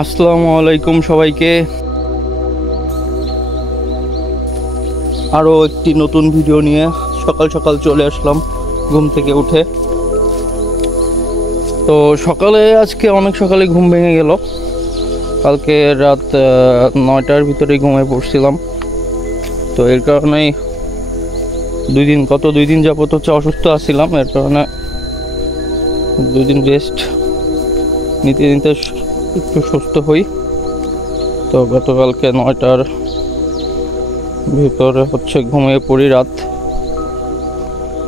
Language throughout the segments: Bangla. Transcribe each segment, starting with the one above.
আসসালামু আলাইকুম সবাইকে। আরও একটি নতুন ভিডিও নিয়ে সকাল সকাল চলে আসলাম ঘুম থেকে উঠে। তো সকালে আজকে অনেক সকালে ঘুম ভেঙে গেল। কালকে রাত 9টার ভিতরে ঘুমিয়ে পড়ছিলাম। তো এর কারণেই গত দুই দিন যাবত অসুস্থ আছিলাম। এর কারণে 2 দিন রেস্ট নিতে নিতে একটু সুস্থ হই। তো গতকালকে 9টার ভিতরে ঘুমিয়ে পড়ি রাত।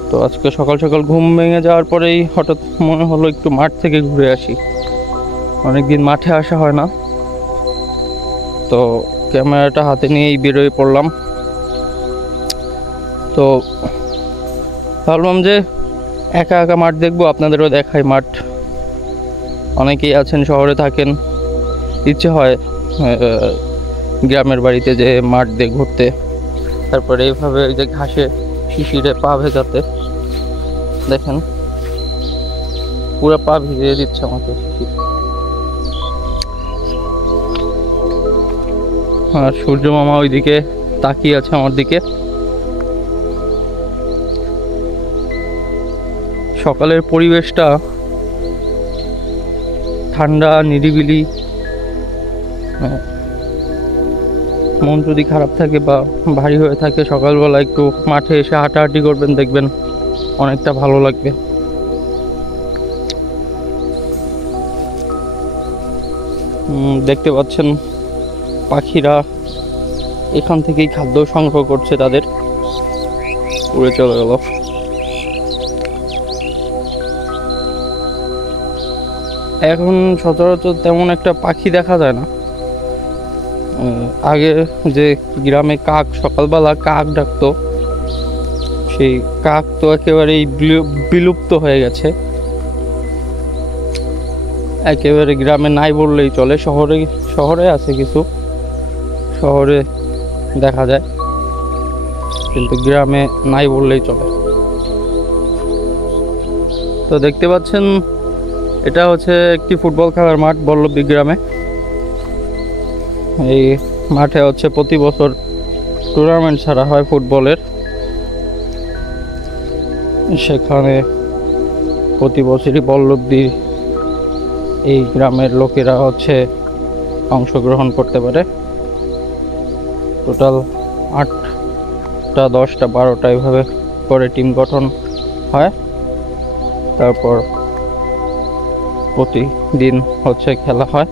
তো আজকে সকাল সকাল ঘুম ভেঙে যাওয়ার পরেই হঠাৎ মনে হলো একটু মাঠ থেকে ঘুরে আসি। অনেকদিন মাঠে আসা হয় না, তো ক্যামেরাটা হাতে নিয়েই বেরোয় পড়লাম। তো ভাবলাম যে একা একা মাঠ দেখবো, আপনাদেরও দেখাই মাঠ। অনেকেই আছেন শহরে থাকেন, ইচ্ছে হয় গ্রামের বাড়িতে যে মাঠ দিয়ে ঘুরতে, তারপরে এইভাবে ওই যে ঘাসে শিশিরে পা ভেজাতে। দেখেন পুরো পা ভিজিয়ে দিচ্ছে আমাকে শিশির। আর সূর্য মামা ওইদিকে তাকিয়ে আছে আমার দিকে। সকালের পরিবেশটা ঠান্ডা নিরিবিলি। মন যদি খারাপ থাকে বা ভারী হয়ে থাকে, সকালবেলা একটু মাঠে এসে হাঁটাহাঁটি করবেন, দেখবেন অনেকটা ভালো লাগবে। দেখতে পাচ্ছেন পাখিরা এখান থেকেই খাদ্য সংগ্রহ করছে, তাদের উড়ে চলে গেল। এখন সচরাচর তেমন একটা পাখি দেখা যায় না। আগে যে গ্রামে কাক, সকালবেলা কাক ডাকতো, সেই কাক তো একেবারেই বিলুপ্ত হয়ে গেছে। একেবারে গ্রামে নাই বললেই চলে। শহরে আছে কিছু, শহরে দেখা যায়, কিন্তু গ্রামে নাই বললেই চলে। তো দেখতে পাচ্ছেন এটা হচ্ছে একটি ফুটবল খেলার মাঠ বল্লভী গ্রামে। এই মাঠে প্রতি বছর টুর্নামেন্ট ছাড়া হয় ফুটবলের। সেখানে প্রতি বছরই বল্লভী এই গ্রামের লোকেরা অংশগ্রহণ করতে পারে। টোটাল 8টা 10টা 12টা এভাবে করে টিম গঠন হয়। তারপর প্রতিদিন খেলা হয়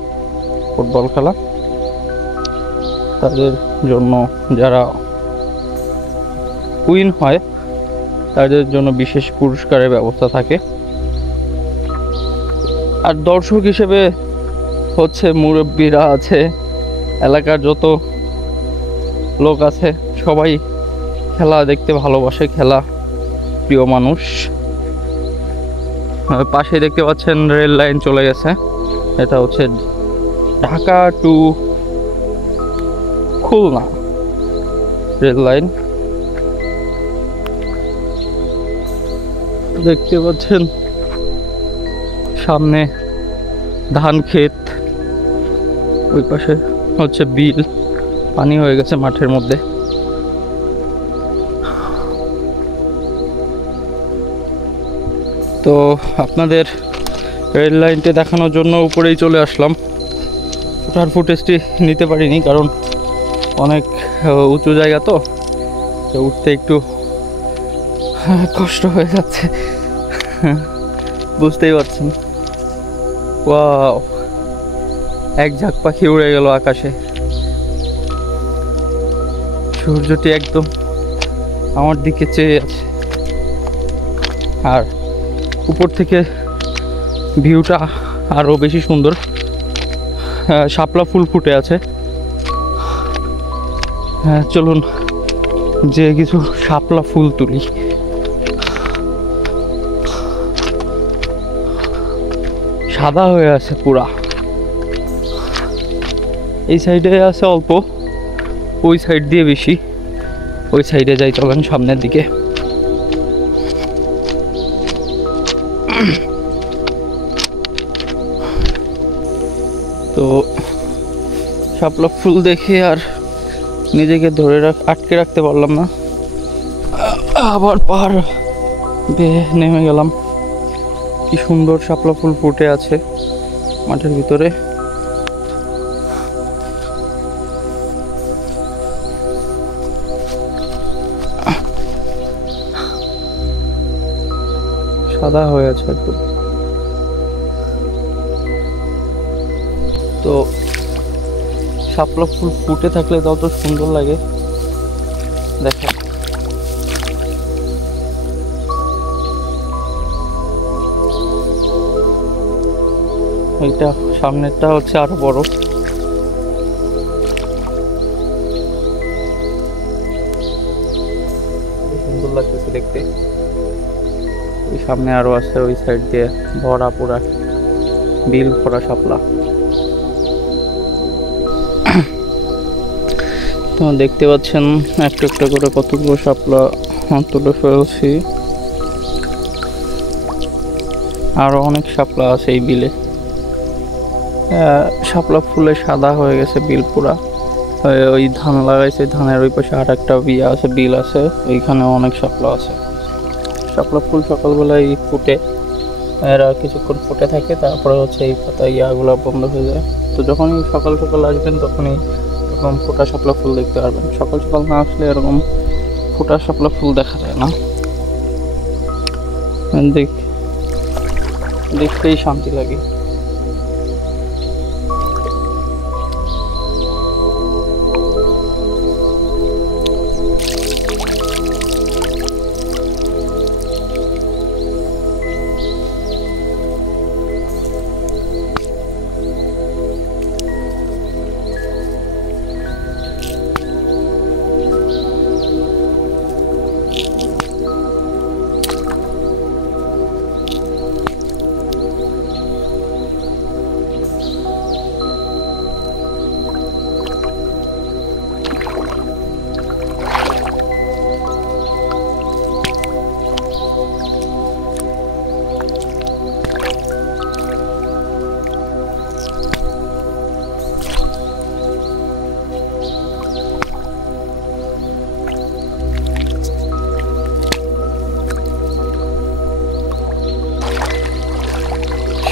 ফুটবল খেলা। তাদের জন্য যারা উইন হয় তাদের জন্য বিশেষ পুরস্কারের ব্যবস্থা থাকে। আর দর্শক হিসেবে মুরব্বীরা আছে, এলাকার যত লোক আছে সবাই খেলা দেখতে ভালোবাসে, খেলা প্রিয় মানুষ। পাশে দেখতে পাচ্ছেন রেল লাইন চলে গেছে। এটা Dhaka to Khulna rail line. দেখতে পাচ্ছেন সামনে ধান ক্ষেত, ওই পাশে বিল, পানি হয়ে গেছে মাঠের মধ্যে। তো আপনাদের রেল লাইনটি দেখানোর জন্য উপরেই চলে আসলাম। ওটার ফুটেজটি নিতে পারিনি, কারণ অনেক উঁচু জায়গা, তো উঠতে একটু কষ্ট হয়ে যাচ্ছে, বুঝতেই পারছেন। ওয়াও, এক ঝাঁক পাখি উড়ে গেল আকাশে। সূর্যটি একদম আমার দিকে চেয়ে আছে, আর উপর থেকে ভিউটা আরো বেশি সুন্দর। শাপলা ফুল ফুটে আছে। হ্যাঁ, চলুন যে কিছু শাপলা ফুল তুলি। সাদা হয়ে আছে পুরা। এই সাইডে আছে অল্প, ওই সাইড দিয়ে বেশি। ওই সাইডে যাই, চলেন সামনের দিকে। তো তো শাপলা ফুল দেখে আর নিজেকে আটকে রাখতে পারলাম না, আবার পাহাড় বেয়ে নেমে গেলাম। কি সুন্দর শাপলা ফুল ফুটে আছে মাঠের ভিতরে। সাদা হয়ে আছে একদম। তো শাপলা ফুল ফুটে থাকলে তত সুন্দর লাগে দেখা। এইটা সামনেরটা হচ্ছে আরো বড়। সুন্দর লাগতেছে দেখতে। ওই সামনে আরো আছে, ওই সাইড দিয়ে ভরা পুরা বিল ভরা শাপলা। তো দেখতে পাচ্ছেন একটা একটা করে কতগুলো শাপলা তুলে ফেলছি। আরো অনেক শাপলা আছে এই বিলে। শাপলা ফুলে সাদা হয়ে গেছে বিল পুরা। ওই ধান লাগাইছে, ধানের ওই পাশে আর একটা আছে, বিল আছে, ওইখানে অনেক শাপলা আছে। শাপলা ফুল সকালবেলায় ফুটে, এরা কিছুক্ষণ ফুটে থাকে, তারপরে হচ্ছে এই পাতা ইয়াগুলো বন্ধ হয়ে যায়। তো যখনই সকাল সকাল আসবেন তখনই এরকম ফোটা শাপলা ফুল দেখতে পারবেন। সকাল সকাল না আসলে এরকম ফোটা শাপলা ফুল দেখা যায় না। দেখতেই শান্তি লাগে।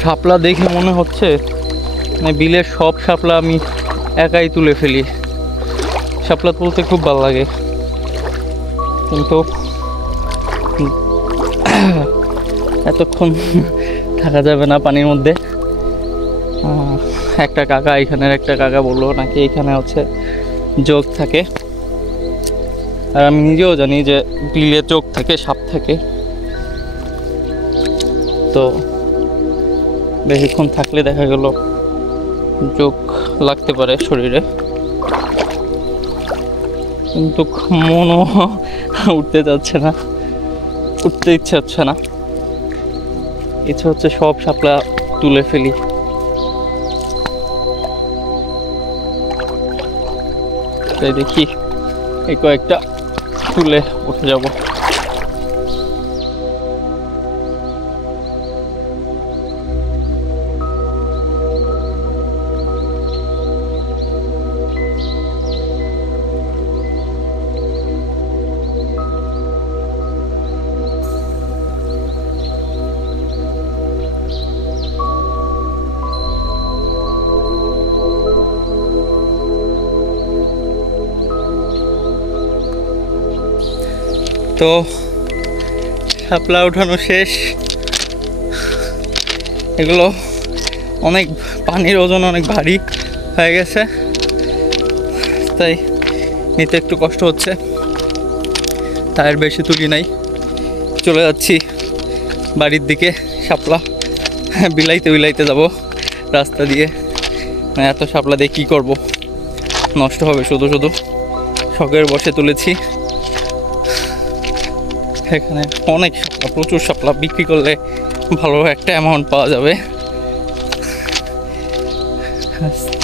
শাপলা দেখে মনে হচ্ছে বিলের সব শাপলা আমি একাই তুলে ফেলি। শাপলা তুলতে খুব ভালো লাগে, কিন্তু এতক্ষণ থাকা যাবে না পানির মধ্যে। একটা কাকা, এখানের একটা কাকা বললো নাকি এখানে হচ্ছে যোগ থাকে, আর আমি নিজেও জানি যে বিলে যোগ থাকে, সাপ থাকে। তো বেশিক্ষণ থাকলে দেখা গেল যোগ লাগতে পারে শরীরে, কিন্তু মনও উঠতে যাচ্ছে না, উঠতে ইচ্ছে হচ্ছে না। ইচ্ছে হচ্ছে সব শাপলা তুলে ফেলি। তাই দেখি এই কয়েকটা তুলে উঠে যাব। তো শাপলা উঠানো শেষ। এগুলো অনেক, পানির ওজন অনেক ভারী হয়ে গেছে, তাই নিতে একটু কষ্ট হচ্ছে। তার বেশি তুলি নাই, চলে যাচ্ছি বাড়ির দিকে। শাপলা বিলাইতে যাব রাস্তা দিয়ে। এত শাপলা দিয়ে কী করবো, নষ্ট হবে শুধু শুধু। শখের বসে তুলেছি। এখানে অনেক শাপলা, প্রচুর শাপলা, বিক্রি করলে ভালো একটা অ্যামাউন্ট পাওয়া যাবে।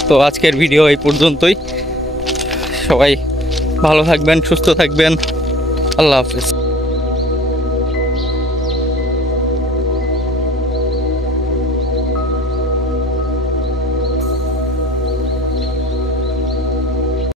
তো আজকের ভিডিও এই পর্যন্তই। সবাই ভালো থাকবেন, সুস্থ থাকবেন। আল্লাহ হাফেজ।